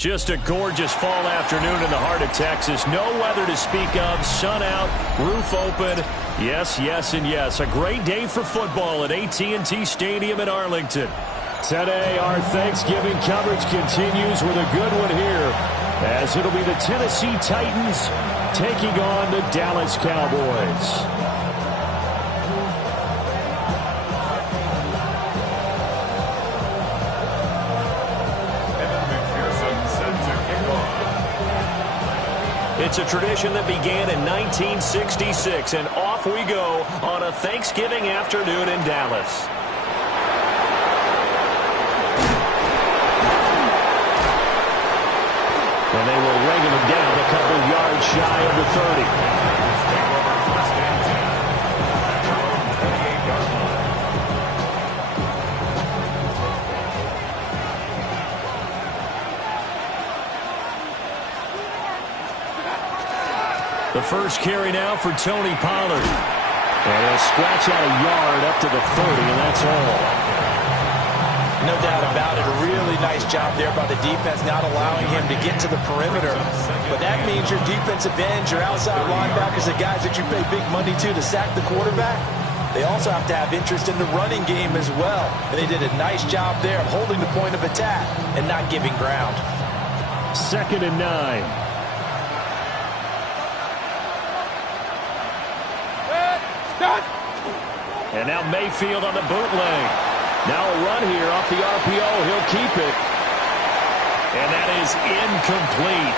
Just a gorgeous fall afternoon in the heart of Texas. No weather to speak of. Sun out, roof open. Yes, yes, and yes. A great day for football at AT&T Stadium in Arlington. Today, our Thanksgiving coverage continues with a good one here, as it'll be the Tennessee Titans taking on the Dallas Cowboys. It's a tradition that began in 1966, and off we go on a Thanksgiving afternoon in Dallas. And they will ring him down a couple yards shy of the 30. The first carry now for Tony Pollard. And he'll scratch out a yard up to the 30, and that's all. No doubt about it. A really nice job there by the defense, not allowing him to get to the perimeter. But that means your defensive ends, your outside linebackers, the guys that you pay big money to sack the quarterback, they also have to have interest in the running game as well. And they did a nice job there of holding the point of attack and not giving ground. 2nd and 9. And now Mayfield on the bootleg. Now a run here off the RPO. He'll keep it. And that is incomplete.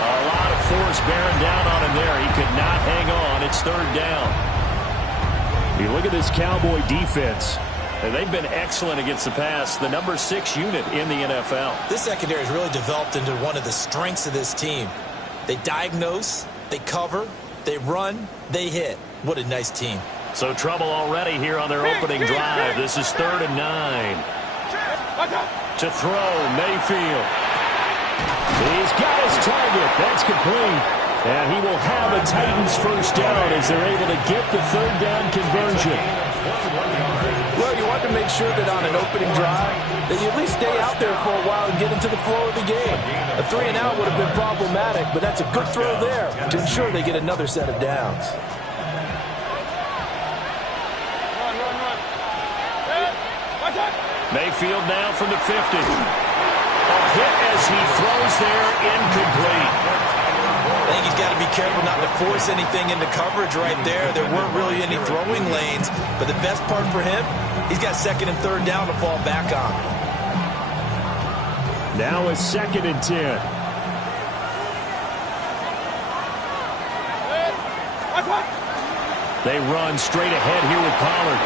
A lot of force bearing down on him there. He could not hang on. It's 3rd down. You look at this Cowboy defense. They've been excellent against the pass. The number 6 unit in the NFL. This secondary has really developed into one of the strengths of this team. They diagnose, they cover, they run, they hit. What a nice team. So trouble already here on their opening drive. This is 3rd and 9. To throw, Mayfield. He's got his target. That's complete. And he will have a Titans first down as they're able to get the 3rd down conversion. Well, you want to make sure that on an opening drive that you at least stay out there for a while and get into the flow of the game. A 3 and out would have been problematic, but that's a good throw there to ensure they get another set of downs. Mayfield now from the 50. A hit as he throws there, incomplete. I think he's got to be careful not to force anything into coverage right there. There weren't really any throwing lanes, but the best part for him, he's got 2nd and 3rd down to fall back on. Now a 2nd and 10. They run straight ahead here with Pollard.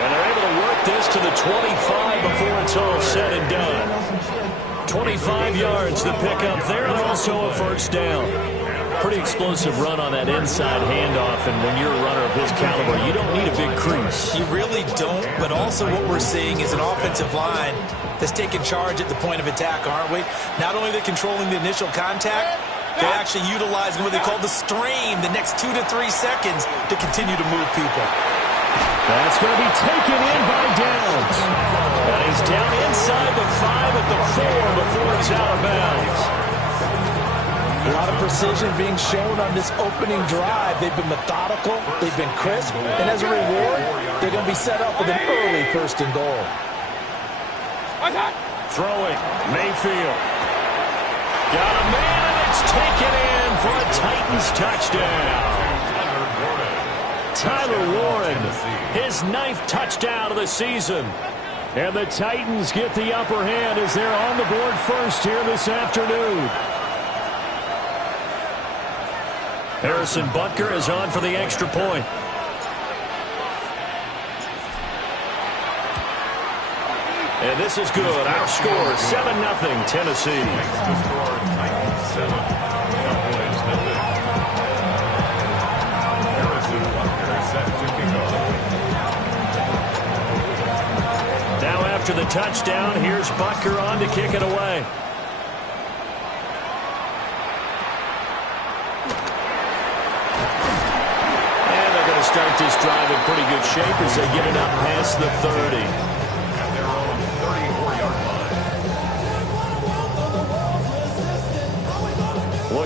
And they're able to work this to the 25 before it's all said and done. 25 yards to pick up there, and also a first down. Pretty explosive run on that inside handoff, and when you're a runner of his caliber, you don't need a big crease. You really don't, but also what we're seeing is an offensive line that's taking charge at the point of attack, aren't we? Not only are they controlling the initial contact, they're actually utilizing what they call the stream, the next 2 to 3 seconds to continue to move people. That's going to be taken in by Downs. And he's down inside the 5 at the 4 before it's out of bounds. A lot of precision being shown on this opening drive. They've been methodical, they've been crisp, and as a reward, they're going to be set up with an early 1st and goal. Throwing, Mayfield. Got a man, and it's taken in for a Titans touchdown. Tyler Warren, his 9th touchdown of the season. And the Titans get the upper hand as they're on the board first here this afternoon. Harrison Butker is on for the extra point. And this is good. Our score, 7-0 Tennessee. Now after the touchdown, here's Butker on to kick it away. And they're going to start this drive in pretty good shape as they get it up past the 30.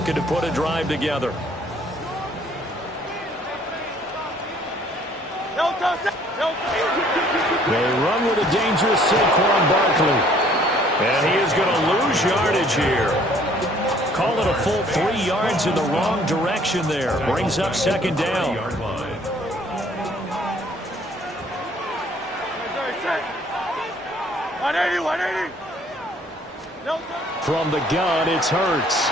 looking to put a drive together. They run with a dangerous Saquon Barkley. And he is going to lose yardage here. Call it a full 3 yards in the wrong direction there. Brings up second down. 180. From the gun, it's Hurts.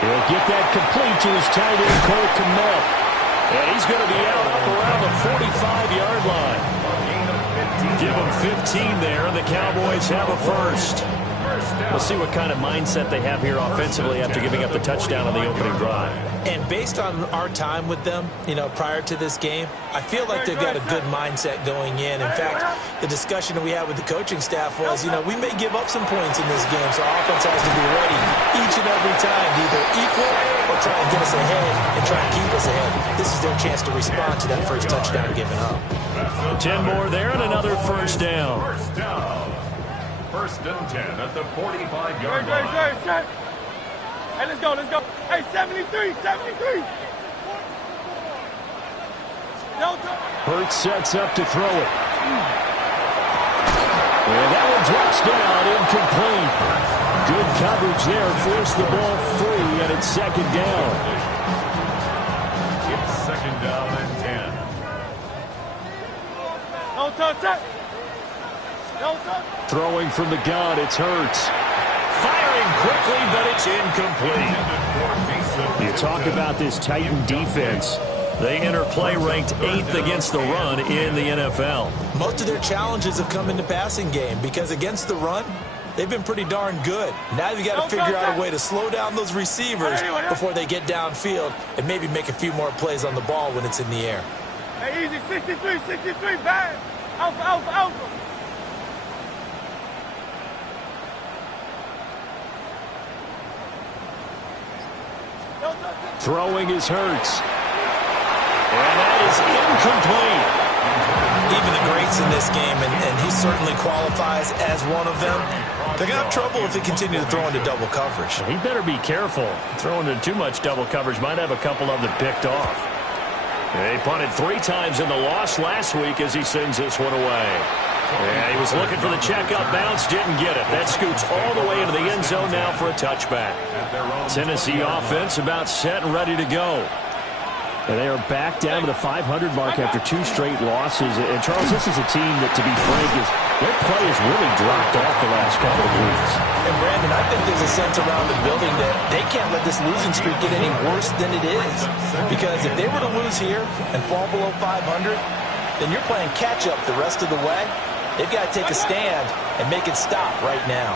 He'll get that complete to his tight end, Cole Kmet. And he's going to be out up around the 45-yard line. Give him 15 there, and the Cowboys have a first. We'll see what kind of mindset they have here offensively after giving up the touchdown on the opening drive. And based on our time with them, prior to this game, I feel like they've got a good mindset going in. In fact, the discussion that we had with the coaching staff was, we may give up some points in this game, so our offense has to be ready each and every time to either equal or try and get us ahead and try and keep us ahead. This is their chance to respond to that first touchdown given up. 10 more there and another first down. First and 10 at the 45-yard line. Hey, let's go. Hey, 73. Hurts sets up to throw it. And that one drops down, incomplete. Good coverage there, forced the ball free, and it's second down. It's second down and 10. No touch. Throwing from the gun, it's Hurts. Firing quickly, but it's incomplete. You talk about this Titan defense. They enter play ranked 8th against the run in the NFL. Most of their challenges have come in the passing game because against the run, they've been pretty darn good. Now you've got to figure out a way to slow down those receivers before they get downfield and maybe make a few more plays on the ball when it's in the air. Hey, easy, 63, bang. Alpha. Throwing is Hurts. And that is incomplete. Even the greats in this game, and he certainly qualifies as one of them, they're going to have trouble if they continue to throw into double coverage. He better be careful. Throwing into too much double coverage might have a couple of them picked off. They punted 3 times in the loss last week as he sends this one away. Yeah, he was looking for the checkup bounce, didn't get it. That scoots all the way into the end zone now for a touchback. Tennessee offense about set and ready to go. And they are back down to the 500 mark after 2 straight losses. And, Charles, this is a team that, to be frank, their play has really dropped off the last couple of weeks. And, Brandon, I think there's a sense around the building that they can't let this losing streak get any worse than it is. Because if they were to lose here and fall below 500, then you're playing catch-up the rest of the way. They've got to take a stand and make it stop right now.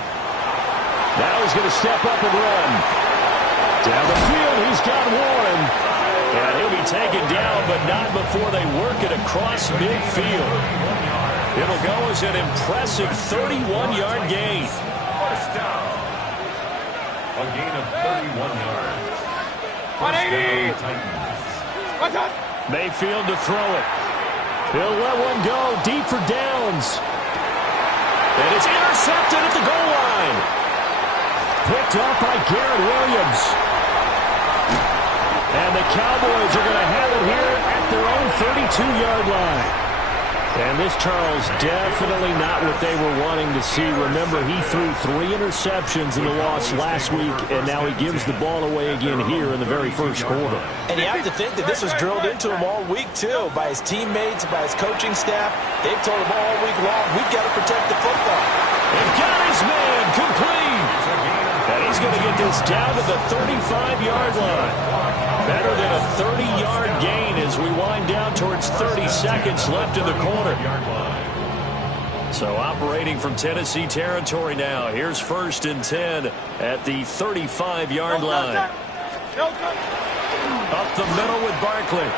Now he's going to step up and run. Down the field, he's got one. And he'll be taken down, but not before they work it across midfield. It'll go as an impressive 31-yard gain. First down. A gain of 31 yards. 180. Titans. Mayfield to throw it. He'll let one go deep for downs. And it's intercepted at the goal line. Picked up by Garrett Williams. And the Cowboys are going to have it here at their own 32-yard line. And this, Charles, definitely not what they were wanting to see. Remember, he threw 3 interceptions in the loss last week, and now he gives the ball away again here in the very first quarter. And you have to think that this was drilled into him all week, too, by his teammates, by his coaching staff. They've told him all week long, we've got to protect the football. And got his man complete. And he's going to get this down to the 35-yard line. Better than a 30-yard gain as we wind down towards 30 seconds left in the quarter. So operating from Tennessee territory now. Here's first and 10 at the 35-yard line. Up the middle with Barkley.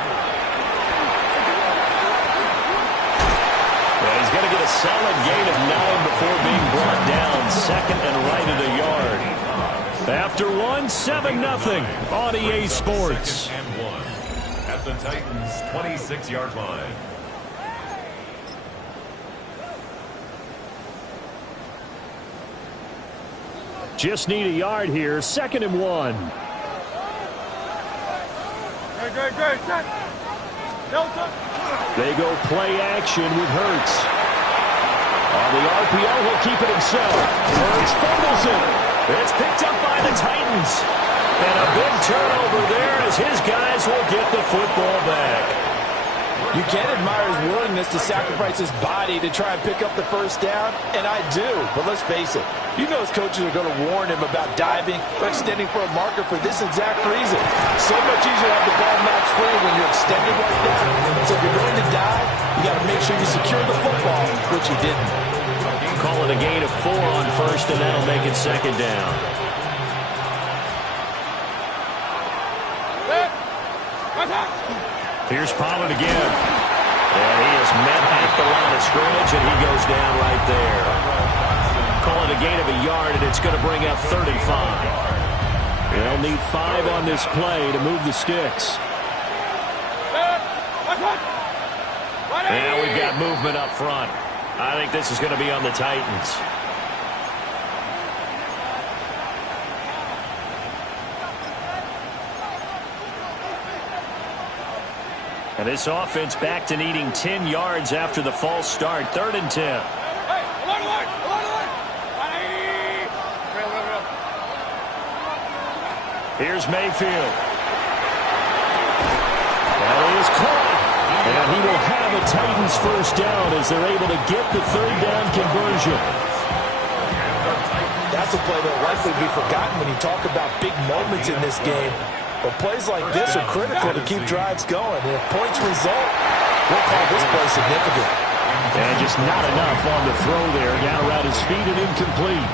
And he's going to get a solid gain of 9 before being brought down. Second and right at a yard. After 7-0 on EA Sports. And 1 at the Titans' 26-yard line. Just need a yard here. 2nd and 1. Great. Set. Delta. They go play action with Hurts. On the RPO, he'll keep it himself. Hurts fumbles it. It's picked up by the Titans. And a big turnover there as his guys will get the football back. You can admire his willingness to sacrifice his body to try and pick up the first down, and I do. But let's face it, you know his coaches are going to warn him about diving or extending for a marker for this exact reason. So much easier to have the ball match free when you're extended like that. So if you're going to dive, you got to make sure you secure the football, which he didn't. Call it a gain of 4 on first, and that'll make it second down. Here's Pollard again. And he is met at the line of scrimmage, and he goes down right there. Call it a gain of a yard, and it's going to bring up 35. They'll need 5 on this play to move the sticks. Now we've got movement up front. I think this is going to be on the Titans. And this offense back to needing 10 yards after the false start. 3rd and 10. Here's Mayfield. That is caught. And he will have a Titans first down as they're able to get the 3rd down conversion. That's a play that will likely be forgotten when you talk about big moments in this game. But plays like this are critical to keep drives going. And if points result, we'll call this play significant. And just not enough on the throw there. Down around his feet and incomplete.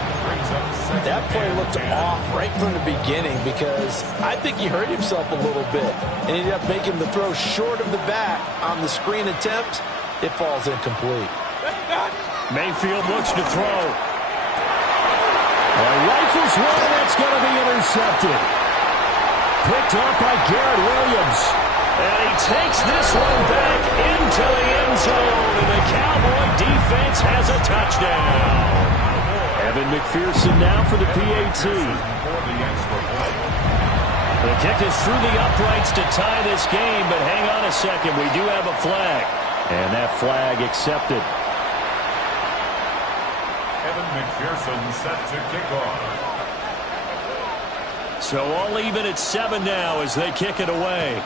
That play looked off right from the beginning because I think he hurt himself a little bit. And ended up making the throw short of the back on the screen attempt. It falls incomplete. Mayfield looks to throw. Rifles one, that's going to be intercepted. Picked up by Garrett Williams. And he takes this one back into the end zone. And the Cowboy defense has a touchdown. Evan McPherson now for the PAT. The kick is through the uprights to tie this game. But hang on a second. We do have a flag. And that flag accepted. Evan McPherson set to kick off. So all even at 7 now as they kick it away.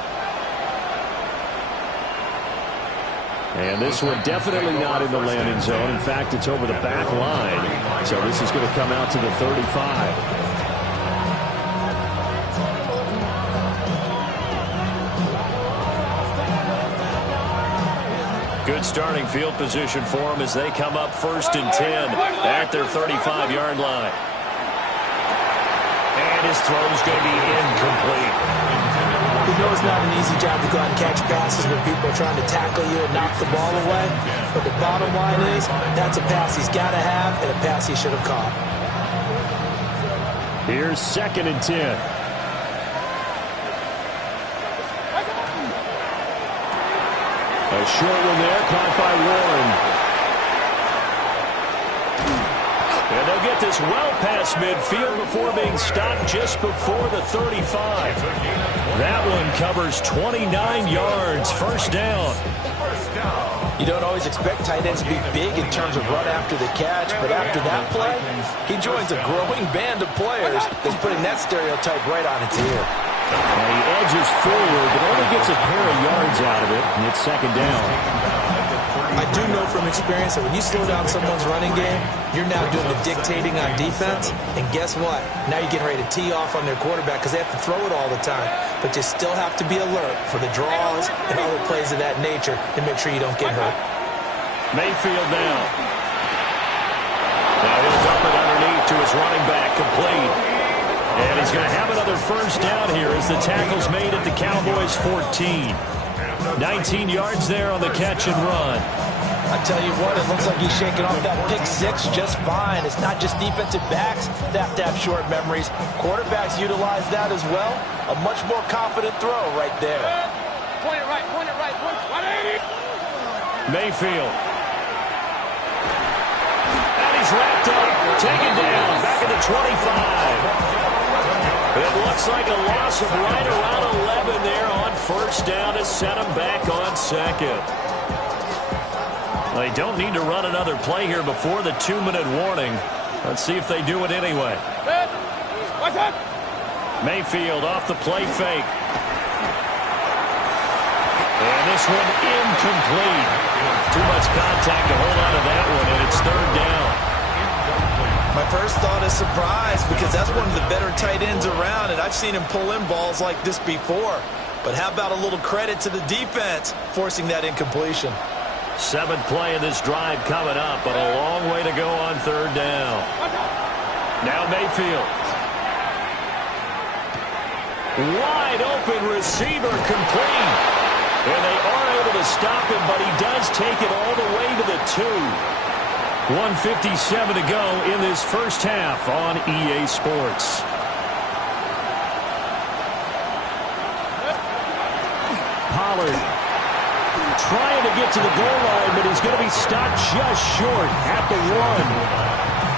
And this one definitely not in the landing zone. In fact, it's over the back line. So this is going to come out to the 35. Good starting field position for them as they come up 1st and 10 at their 35-yard line. And his throw's going to be incomplete. You know it's not an easy job to go out and catch passes when people are trying to tackle you and knock the ball away. But the bottom line is that's a pass he's got to have and a pass he should have caught. Here's 2nd and 10. A short one there, caught by Warren. And they'll get this well past midfield before being stopped just before the 35. That one covers 29 yards. First down. You don't always expect tight ends to be big in terms of run after the catch, but after that play, he joins a growing band of players that's putting that stereotype right on its ear. And he edges forward, but only gets a pair of yards out of it, and it's 2nd down. I do know from experience that when you slow down someone's running game, you're now doing the dictating on defense, and guess what? Now you're getting ready to tee off on their quarterback because they have to throw it all the time. But you still have to be alert for the draws and other plays of that nature to make sure you don't get hurt. Mayfield now. Now he'll dump it underneath to his running back, complete. And he's going to have another first down here as the tackle's made at the Cowboys 14. 19 yards there on the catch and run. I tell you what, it looks like he's shaking off that pick six just fine. It's not just defensive backs that have to have short memories. Quarterbacks utilize that as well. A much more confident throw right there. Point it right, point it right, point it 180. Mayfield. And he's wrapped up, taken down, back at the 25. It looks like a loss of right around 11 there on first down to set them back on second. They don't need to run another play here before the 2-minute warning. Let's see if they do it anyway. What's up? Mayfield off the play fake. And this one incomplete. Too much contact to hold on to that one, and it's third down. My first thought is surprise, because that's one of the better tight ends around, and I've seen him pull in balls like this before. But how about a little credit to the defense forcing that incompletion? 7th play of this drive coming up, but a long way to go on third down. Now Mayfield. Wide open receiver complete. And they are able to stop him, but he does take it all the way to the 2. 1:57 to go in this first half on EA Sports. Pollard trying to get to the goal line, but he's going to be stopped just short at the 1.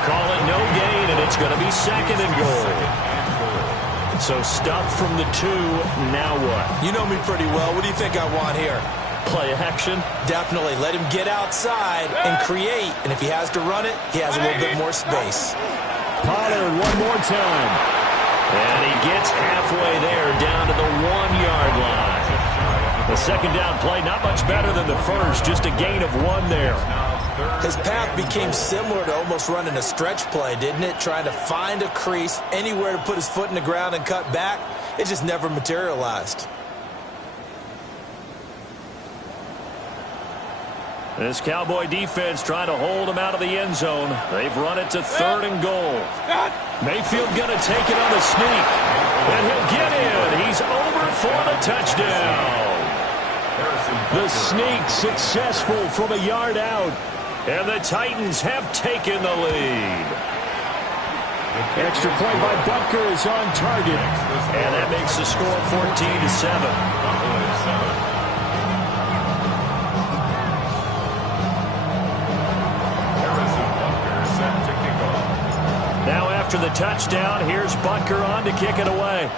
Call it no gain, and it's going to be second and goal. So stuffed from the 2, now what? You know me pretty well. What do you think I want here? Play action? Definitely. Let him get outside and create. And if he has to run it, he has a little bit more space. Pollard one more time. And he gets halfway there down to the 1-yard line. The second down play, not much better than the first, just a gain of 1 there. His path became similar to almost running a stretch play, didn't it? Trying to find a crease, anywhere to put his foot in the ground and cut back. It just never materialized. This Cowboy defense trying to hold him out of the end zone. They've run it to 3rd and goal. Mayfield going to take it on the sneak. And he'll get in. He's over for the touchdown. The sneak successful from a yard out. And the Titans have taken the lead. Extra point by Butker is on target. And that makes the score 14-7. Now after the touchdown, here's Butker on to kick it away.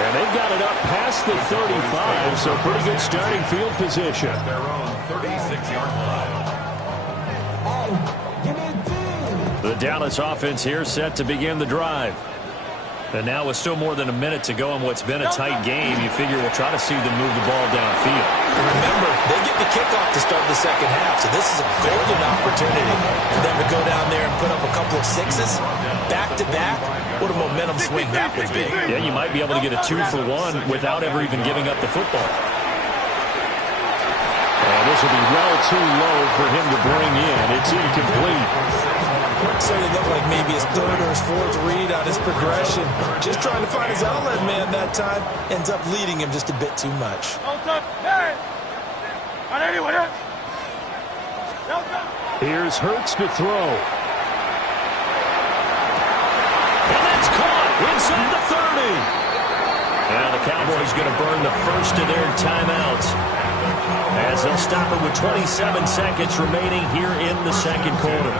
And they've got it up past the 35, so pretty good starting field position. At their own 36-yard line. The Dallas offense here set to begin the drive. And now with still more than a minute to go in what's been a tight game, you figure we'll try to see them move the ball downfield. And remember, they get the kickoff to start the second half, so this is a golden opportunity for them to go down there and put up a couple of sixes back-to-back. What a momentum swing that would be. Yeah, you might be able to get a 2-for-1 without ever even giving up the football. And this will be well too low for him to bring in. It's incomplete. Certainly looked like maybe his 3rd or his 4th read on his progression. Just trying to find his outlet man that time. Ends up leading him just a bit too much. Here's Hurts to throw. And that's caught inside the 30. Now the Cowboys going to burn the first of their timeouts, as they'll stop it with 27 seconds remaining here in the second quarter.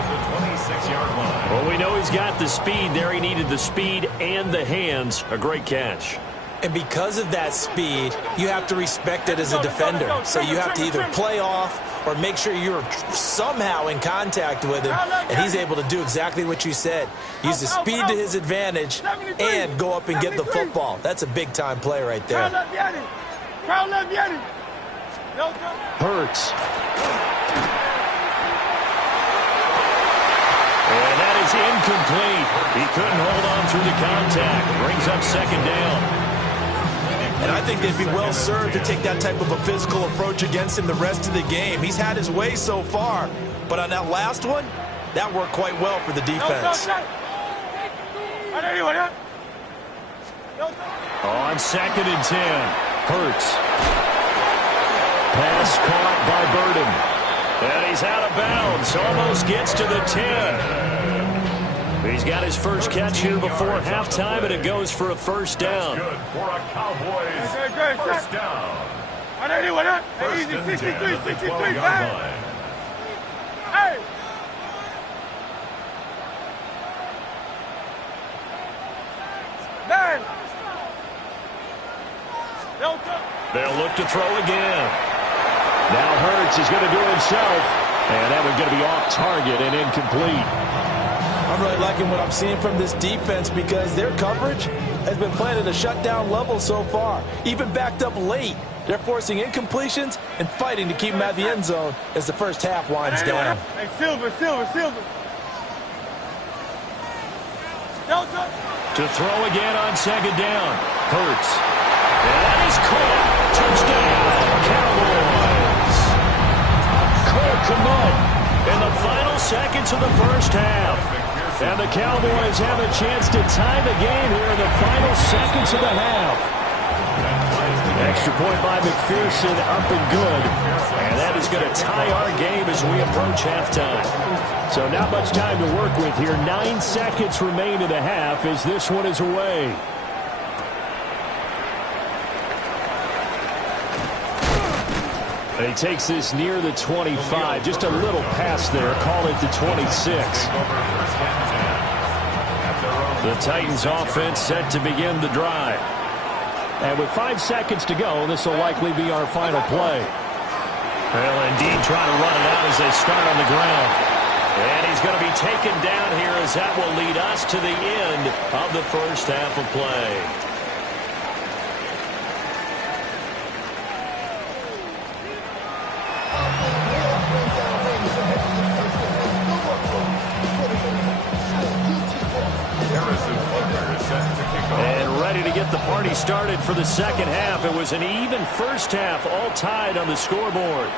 Well, we know he's got the speed there. He needed the speed and the hands. A great catch. And because of that speed, you have to respect it as a defender. So you have to either play off or make sure you're somehow in contact with him. And he's able to do exactly what you said. Use the speed to his advantage and go up and get the football. That's a big-time play right there. Hurts. And that is incomplete. He couldn't hold on through the contact. Brings up second down. And I think they'd be well served to take that type of a physical approach against him the rest of the game. He's had his way so far. But on that last one, that worked quite well for the defense. On 2nd and 10. Hurts. Pass caught by Burden. And he's out of bounds. Almost gets to the 10. He's got his first catch here before halftime, and it goes for a first down. Good for a Cowboys first down. First and 10 at the 12-yard line. They'll look to throw again. Now Hurts is going to do it himself. And that one's going to be off target and incomplete. I'm really liking what I'm seeing from this defense because their coverage has been playing at a shutdown level so far. Even backed up late. They're forcing incompletions and fighting to keep them out of the end zone as the first half winds down. Hey, Silver. To throw again on second down. Hurts. And that is caught. Touchdown, Cowboys. Cole Kmet in the final seconds of the first half. And the Cowboys have a chance to tie the game here in the final seconds of the half. Extra point by McPherson, up and good. And that is going to tie our game as we approach halftime. So not much time to work with here. 9 seconds remain in the half as this one is away. And he takes this near the 25. Just a little pass there. Call it the 26. The Titans offense set to begin the drive. And with 5 seconds to go, this will likely be our final play. Well, indeed, trying to run it out as they start on the ground. And he's going to be taken down here as that will lead us to the end of the first half of play. And ready to get the party started for the second half. It was an even first half, all tied on the scoreboard.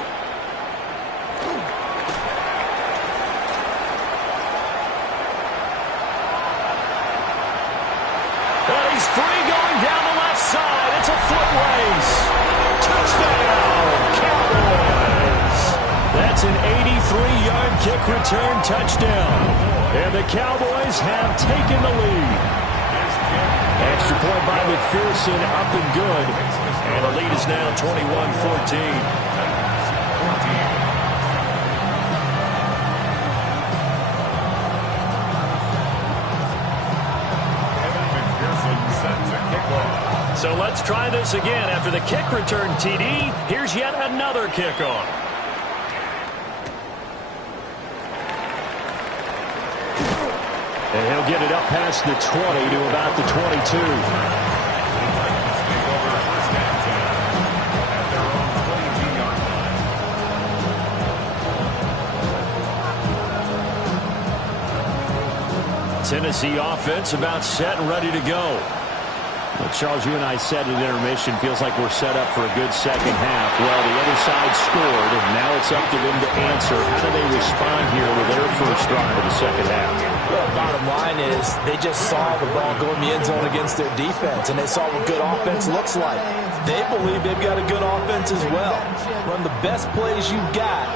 And he's free going down the left side. It's a foot race. Touchdown, Cowboys. That's an 83-yard kick return touchdown. And the Cowboys have taken the lead. Extra point by McPherson, up and good. And the lead is now 21-14. So let's try this again. After the kick return TD, here's yet another kickoff. And he'll get it up past the 20 to about the 22. Tennessee offense about set and ready to go. Well, Charles, you and I said at intermission, feels like we're set up for a good second half. Well, the other side scored, and now it's up to them to answer. How do they respond here with their first drive of the second half? Well, bottom line is they just saw the ball go in the end zone against their defense, and they saw what good offense looks like. They believe they've got a good offense as well. Run the best plays you've got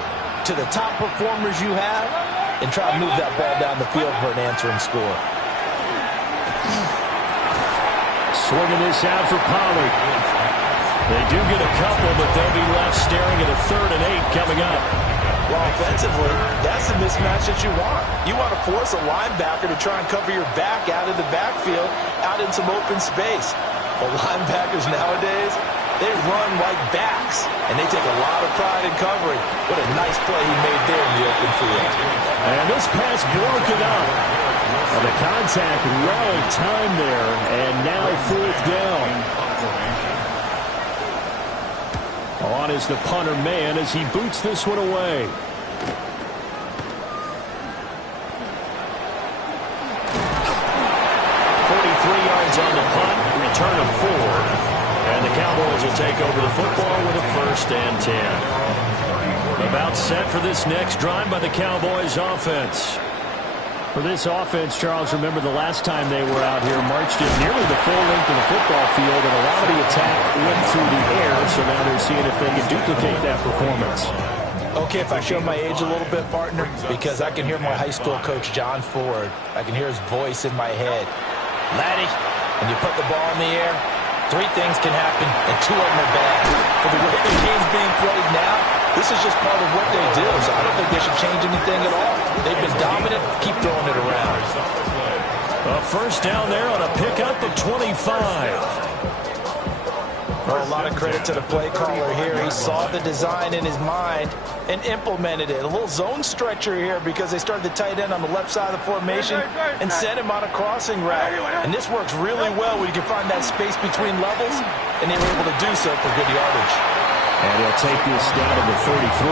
to the top performers you have, and try to move that ball down the field for an answering score. Swinging this out for Pollard. They do get a couple, but they'll be left staring at a 3rd and 8 coming up. Well, offensively, that's the mismatch that you want. You want to force a linebacker to try and cover your back out of the backfield, out in some open space. But linebackers nowadays, they run like backs, and they take a lot of pride in covering. What a nice play he made there in the open field. And this pass broke it up. Well, the contact well timed there, and now 4th down. On is the punter man as he boots this one away. 43 yards on the punt, return of 4. And the Cowboys will take over the football with a 1st and 10. About set for this next drive by the Cowboys offense. For this offense, Charles, remember the last time they were out here, marched in nearly the full length of the football field, and a lot of the attack went through the air, so now they're seeing if they can duplicate that performance. Okay, if I show my age a little bit, partner, because I can hear my high school coach, John Ford. I can hear his voice in my head. Laddie, when you put the ball in the air, 3 things can happen, and 2 of them are bad. For the way the game's being played now, this is just part of what they do, so I don't think they should change anything at all. They've been dominant. Keep throwing it around. A 1st down there on a pickup of 25. Well, a lot of credit to the play caller here. He saw the design in his mind and implemented it. A little zone stretcher here because they started the tight end on the left side of the formation and sent him on a crossing route. And this works really well when you can find that space between levels, and they were able to do so for good yardage. And he'll take this down to the 33.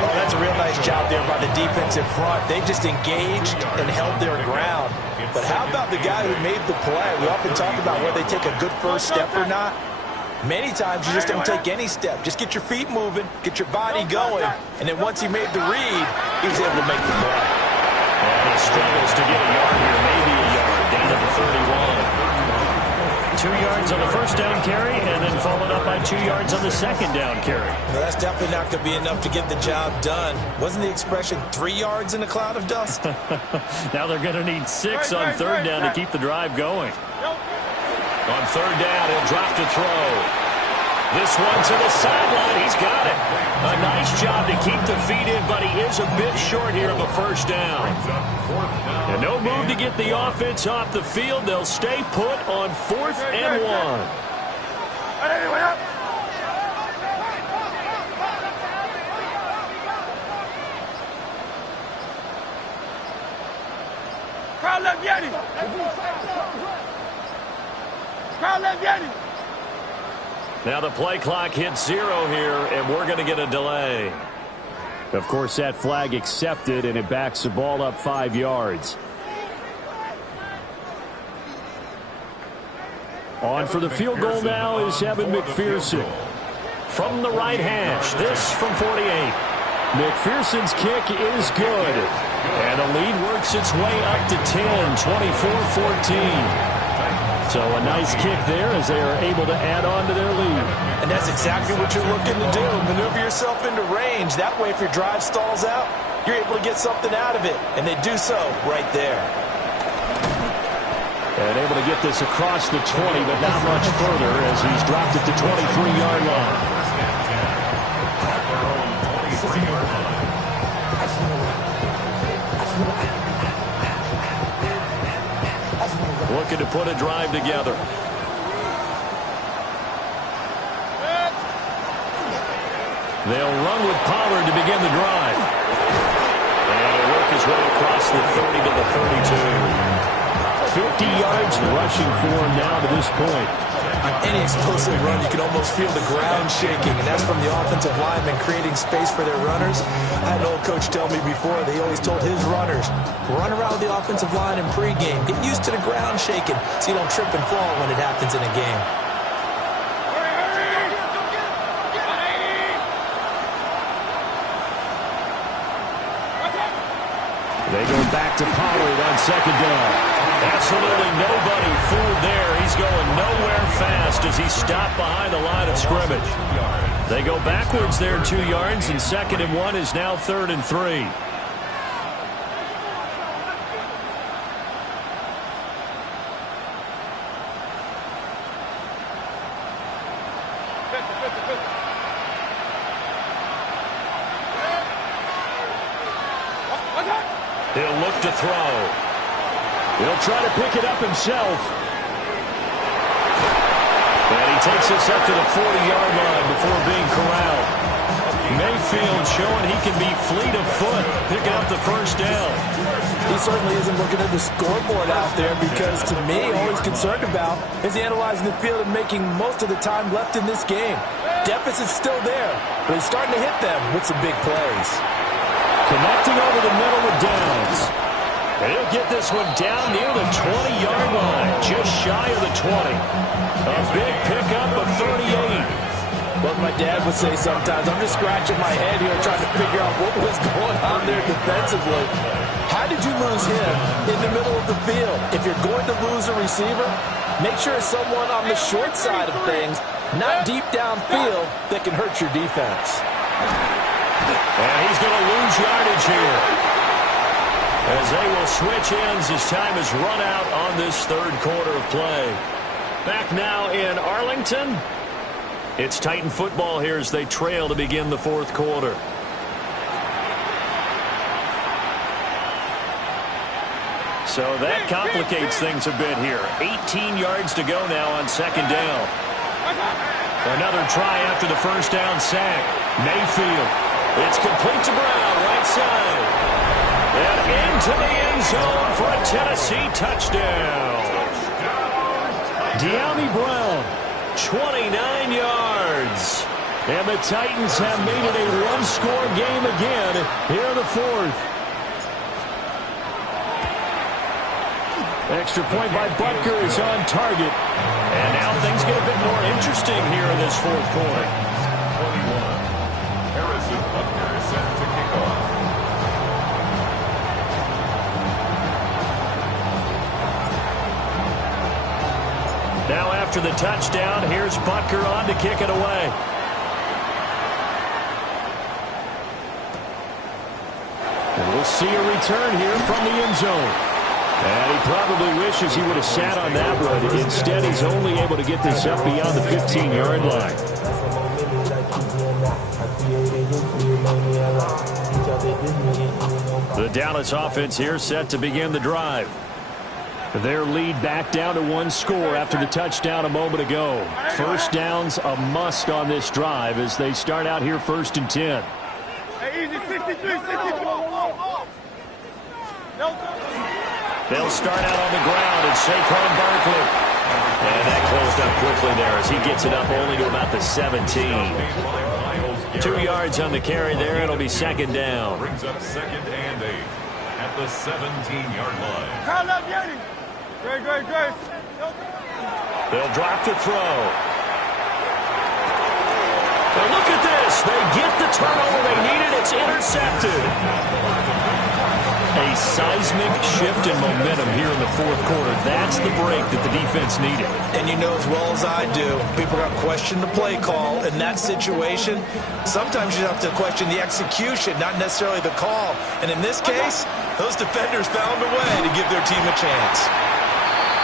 Oh, that's a real nice job there by the defensive front. They just engaged and held their ground. But how about the guy who made the play? We often talk about whether they take a good first step or not. Many times you just don't take any step. Just get your feet moving, get your body going, and then once he made the read, he was able to make the play. And he struggles to get a yard here, maybe a yard, down to the 31. 2 yards on the first down carry, and then followed up by 2 yards on the second down carry. Well, that's definitely not going to be enough to get the job done. Wasn't the expression 3 yards in a cloud of dust? Now they're going to need 6 on third down to keep the drive going. On third down, he'll drop to throw. This one to the sideline. He's got it. A nice job to keep the feet in, but he is a bit short here of a first down. And no move to get the offense off the field. They'll stay put on 4th and 1. Crowd left Yeti. Crowd left Yeti. Now the play clock hits 0 here, and we're going to get a delay. Of course, that flag accepted, and it backs the ball up 5 yards. On for the field goal now is Evan McPherson. From the right hash, this from 48. McPherson's kick is good. And the lead works its way up to 10, 24-14. So a nice kick there as they are able to add on to their lead. And that's exactly what you're looking to do. Maneuver yourself into range. That way, if your drive stalls out, you're able to get something out of it. And they do so right there. And able to get this across the 20, but not much further as he's dropped it to 23-yard line. Looking to put a drive together. They'll run with Pollard to begin the drive. And he'll work his way across the 30 to the 32. 50 yards rushing for him now to this point. On any explosive run, you can almost feel the ground shaking, and that's from the offensive linemen creating space for their runners. I had an old coach tell me before, they always told his runners, run around the offensive line in pregame. Get used to the ground shaking so you don't trip and fall when it happens in a game. They go back to Pollard on second down. Absolutely nobody fooled there. He's going nowhere fast as he's stopped behind the line of scrimmage. They go backwards there 2 yards, and 2nd and 1 is now 3rd and 3. He'll look to throw. He'll try to pick it up himself. And he takes this up to the 40-yard line before being corralled. Mayfield showing he can be fleet of foot, picking up the first down. He certainly isn't looking at the scoreboard out there because, to me, all he's concerned about is analyzing the field and making most of the time left in this game. Deficit's still there, but he's starting to hit them with some big plays. Connecting over the middle with Downs. And he'll get this one down near the 20-yard line, just shy of the 20. A big pickup of 38. Well, my dad would say sometimes, I'm just scratching my head here trying to figure out what was going on there defensively. How did you lose him in the middle of the field? If you're going to lose a receiver, make sure it's someone on the short side of things, not deep downfield, that can hurt your defense. And he's going to lose yardage here, as they will switch ends as time is run out on this 3rd quarter of play. Back now in Arlington. It's Titan football here as they trail to begin the 4th quarter. So that complicates things a bit here. 18 yards to go now on 2nd down. Another try after the first down sack. Mayfield. It's complete to Brown, right side. And into the end zone for a Tennessee touchdown. De'Ami Brown, 29 yards. And the Titans have made it a one-score game again here in the fourth. Extra point by Butker is on target. And now things get a bit more interesting here in this fourth quarter. 21. Harrison Butker is set to kick off. Now after the touchdown, here's Butker on to kick it away. And we'll see a return here from the end zone. And he probably wishes he would have sat on that one. Instead, he's only able to get this up beyond the 15-yard line. The Dallas offense here set to begin the drive. Their lead back down to one score after the touchdown a moment ago. First down's a must on this drive as they start out here 1st and 10. Hey, easy, 63, 64. They'll start out on the ground, and Saquon Barkley. And that closed up quickly there as he gets it up only to about the 17. 2 yards on the carry there. It'll be second down. Brings up 2nd and 8 at the 17-yard line. Call up Yeti. Great. They'll drop the throw. But look at this. They get the turnover they needed. It's intercepted. A seismic shift in momentum here in the fourth quarter. That's the break that the defense needed. And you know as well as I do, people are going to question the play call in that situation. Sometimes you have to question the execution, not necessarily the call. And in this case, those defenders found a way to give their team a chance.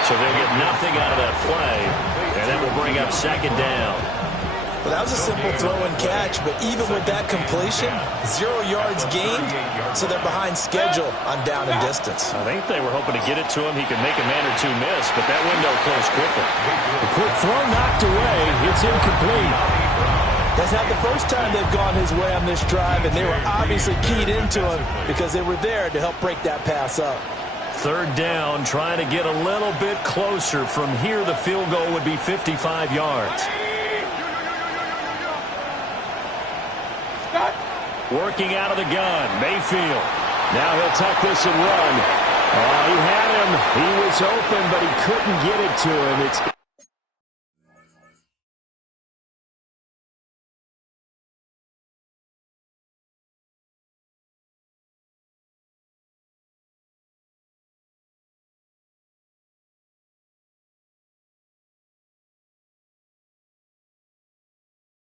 So they'll get nothing out of that play, and that will bring up second down. Well, that was a simple throw and catch, but even with that completion, 0 yards gained, so they're behind schedule on down and distance. I think they were hoping to get it to him. He could make a man or two miss, but that window closed quickly. The quick throw knocked away. It's incomplete. That's not the first time they've gone his way on this drive, and they were obviously keyed into him because they were there to help break that pass up. Third down, trying to get a little bit closer. From here, the field goal would be 55 yards. Working out of the gun, Mayfield. Now he'll tuck this and run. He had him. He was open, but he couldn't get it to him. It's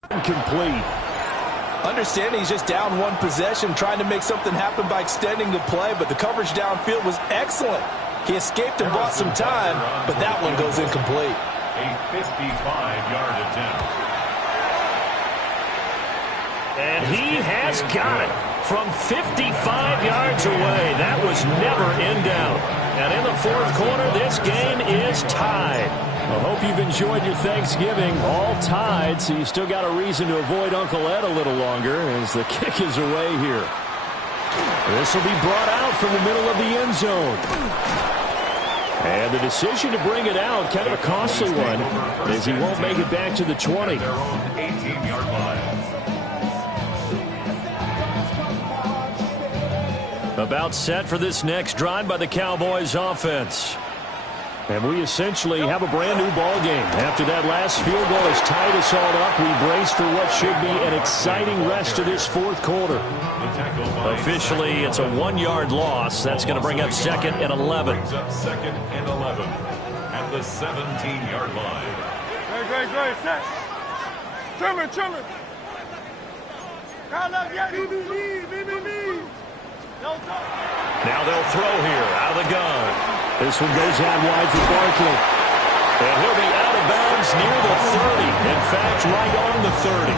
incomplete. Understanding he's just down one possession, trying to make something happen by extending the play, but the coverage downfield was excellent. He escaped and bought some time, but that one goes incomplete. A 55-yard attempt. And he has got it from 55 yards away. That was never in doubt. And in the fourth quarter, this game is tied. I hope you've enjoyed your Thanksgiving. All tied, so you still got a reason to avoid Uncle Ed a little longer as the kick is away here. This will be brought out from the middle of the end zone. And the decision to bring it out, kind of a costly one, as he won't make it back to the 20. Their own 18-yard line. About set for this next drive by the Cowboys offense. And we essentially have a brand new ball game. After that last field goal has tied us all up, we brace for what should be an exciting rest of this fourth quarter. Officially, it's a 1-yard loss. That's going to bring up 2nd and 11. Brings up 2nd and 11 at the 17-yard line. Great. Set. Trimmer. Call up Yeti. Now they'll throw here out of the gun. This one goes out wide for Barkley. And he'll be out of bounds near the 30. In fact, right on the 30.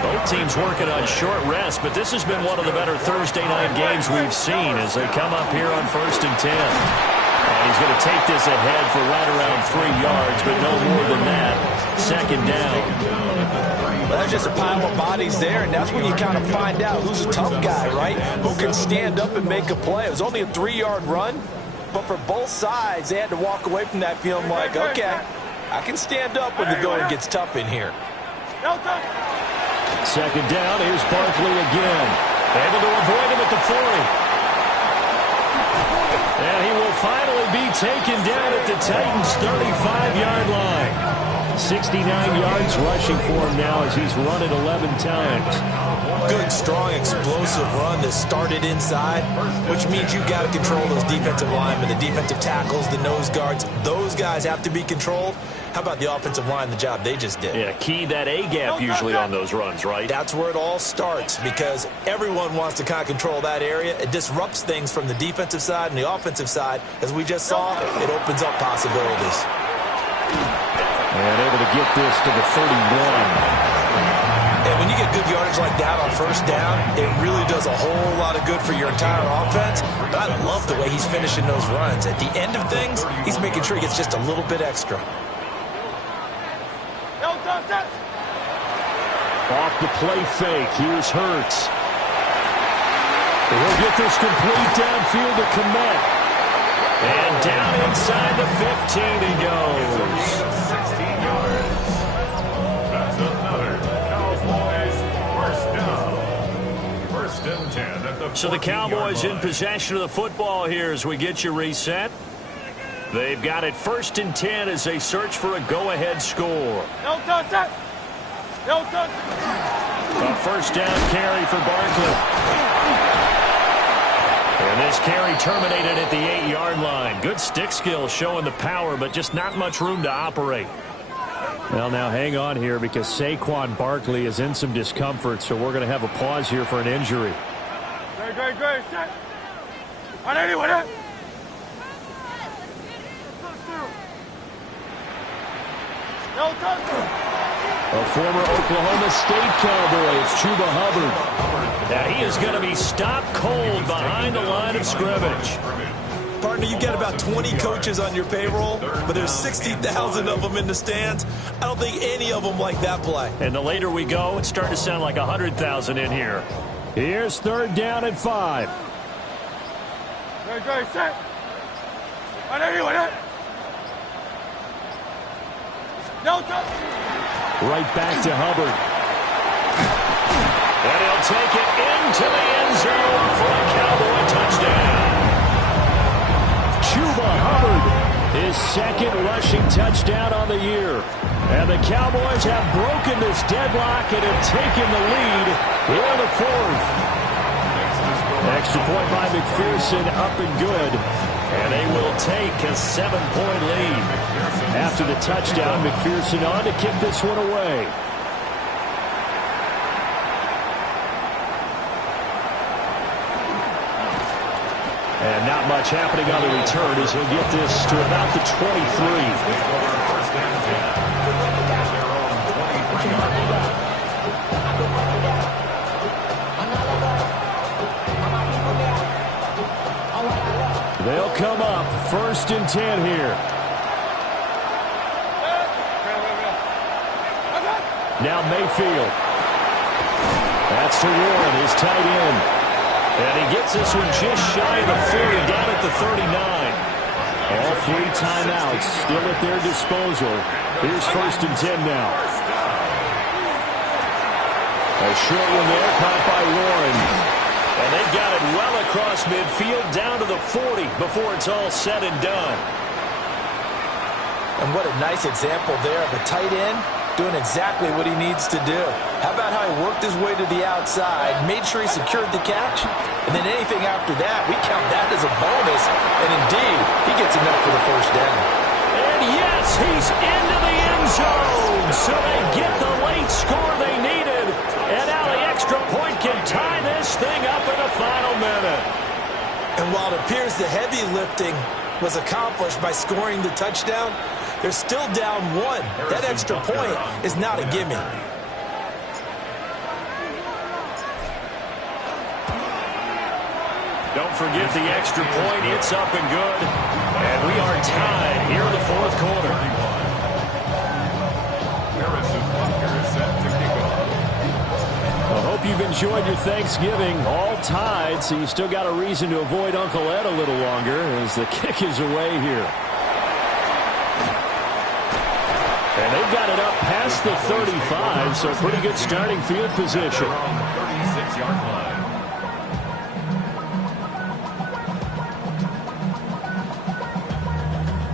Both teams working on short rest, but this has been one of the better Thursday night games we've seen as they come up here on 1st and 10. And he's going to take this ahead for right around 3 yards, but no more than that. Second down. Well, that's just a pile of bodies there, and that's when you kind of find out who's a tough guy, right? Who can stand up and make a play. It was only a 3-yard run, but for both sides, they had to walk away from that feeling like, okay, I can stand up when the going gets tough in here. Second down, here's Barkley again. Able to avoid him at the 40. And he will finally be taken down at the Titans' 35-yard line. 69 yards rushing for him now as he's run it 11 times. Good, strong, explosive run that started inside, which means you got to control those defensive linemen, the defensive tackles, the nose guards. Those guys have to be controlled. How about the offensive line, the job they just did? Yeah, key that A-gap usually on those runs, right? That's where it all starts because everyone wants to kind of control that area. It disrupts things from the defensive side and the offensive side. As we just saw, it opens up possibilities. And able to get this to the 31. And when you get good yardage like that on first down, it really does a whole lot of good for your entire offense. But I love the way he's finishing those runs. At the end of things, he's making sure he gets just a little bit extra. Off the play fake. Here's Hurts. He'll get this complete downfield to Kmet. And down inside the 15 he goes. 16 yards. That's another Cowboys first down. First and 10 at the So the Cowboys in possession of the football here as we get you reset. They've got it 1st and 10 as they search for a go-ahead score. No touch that. No touch. A first down carry for Barkley. And this carry terminated at the 8-yard line. Good stick skill showing the power, but just not much room to operate. Well, now hang on here because Saquon Barkley is in some discomfort, so we're going to have a pause here for an injury. Great. Set. On anyone, eh? No touch. A former Oklahoma State Cowboy, it's Chuba Hubbard. Now he is going to be stopped cold behind the line of scrimmage. Partner, you got about 20 coaches on your payroll, but there's 60,000 of them in the stands. I don't think any of them like that play. And the later we go, it's starting to sound like 100,000 in here. Here's 3rd down and 5. Great. Set. On anyone, eh? No touch. Right back to Hubbard. And he'll take it into the end zone for a Cowboy touchdown. Chuba Hubbard, his 2nd rushing touchdown on the year. And the Cowboys have broken this deadlock and have taken the lead here in the 4th. Extra point by McPherson, up and good. And they will take a 7-point lead. After the touchdown, McPherson on to kick this one away. And not much happening on the return as he'll get this to about the 23. They'll come up 1st and 10 here. Now Mayfield. That's to Warren, his tight end. And he gets this one just shy of the 40, down at the 39. All 3 timeouts still at their disposal. Here's 1st and 10 now. A short one there, caught by Warren. And they've got it well across midfield, down to the 40 before it's all said and done. And what a nice example there of a tight end doing exactly what he needs to do. How about how he worked his way to the outside, made sure he secured the catch, and then anything after that, we count that as a bonus. And indeed, he gets enough for the 1st down. And yes, he's into the end zone. So they get the late score they needed. And now the extra point can tie this thing up in the final minute. And while it appears the heavy lifting was accomplished by scoring the touchdown, they're still down 1. That extra point is not a gimme. Don't forget the extra point. It's up and good. And we are tied here in the 4th quarter. hope you've enjoyed your Thanksgiving. All tied, so you still got a reason to avoid Uncle Ed a little longer as the kick is away here. And they've got it up past the 35, so pretty good starting field position. 36-yard line.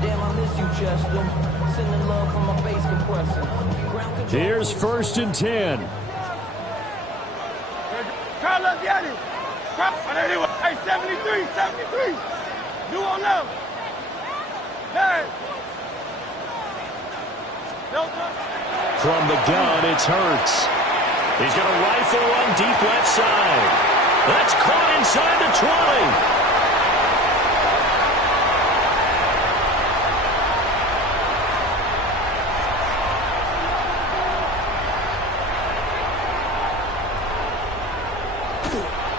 Damn, I miss you, Chester. Sending love from my bass compressor. Here's 1st and 10. Carlos, get it. Hey, 73, 73. You on level. Hey. From the gun, it's Hurts. He's going to rifle one deep left side. That's caught inside the 20.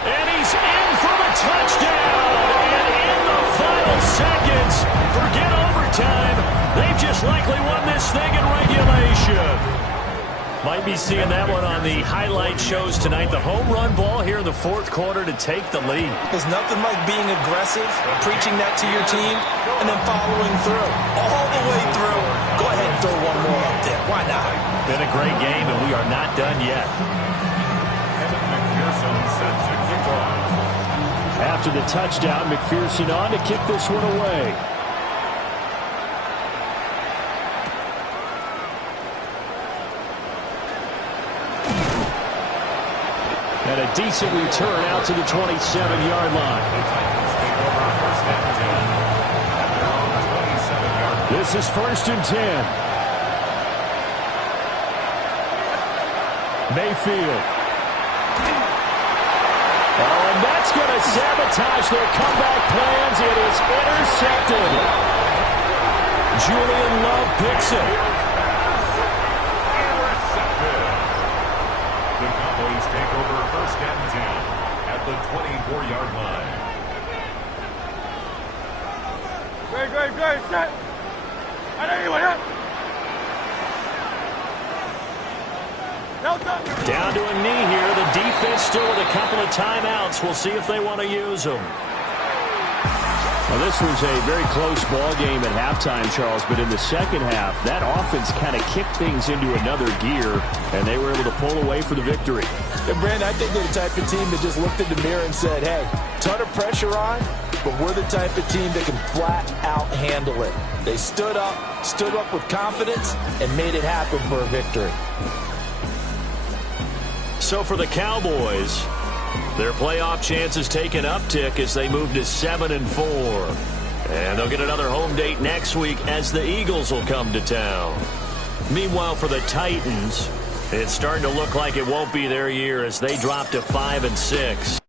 And he's in for the touchdown. And in the final seconds, forget overtime. They've just likely won this thing in regulation. Might be seeing that one on the highlight shows tonight. The home run ball here in the 4th quarter to take the lead. There's nothing like being aggressive, preaching that to your team, and then following through. All the way through. Go ahead and throw one more up there. Why not? Been a great game, and we are not done yet. McPherson set to kick off. After the touchdown, McPherson on to kick this one away. And a decent return out to the 27-yard line. This is 1st and 10. Mayfield. Oh, and that's going to sabotage their comeback plans. It is intercepted. Julian Love picks it. The Cowboys take over 1st and 10 at the 24-yard line. Great, set. I know you went up. Down to a knee here. The defense still with a couple of timeouts. We'll see if they want to use them. Well, this was a very close ball game at halftime, Charles, but in the second half, that offense kind of kicked things into another gear, and they were able to pull away for the victory. And Brandon, I think they're the type of team that just looked in the mirror and said, hey, ton of pressure on, but we're the type of team that can flat out handle it. They stood up with confidence, and made it happen for a victory. So for the Cowboys, their playoff chances take an uptick as they move to 7-4. And they'll get another home date next week as the Eagles will come to town. Meanwhile, for the Titans, it's starting to look like it won't be their year as they drop to 5-6.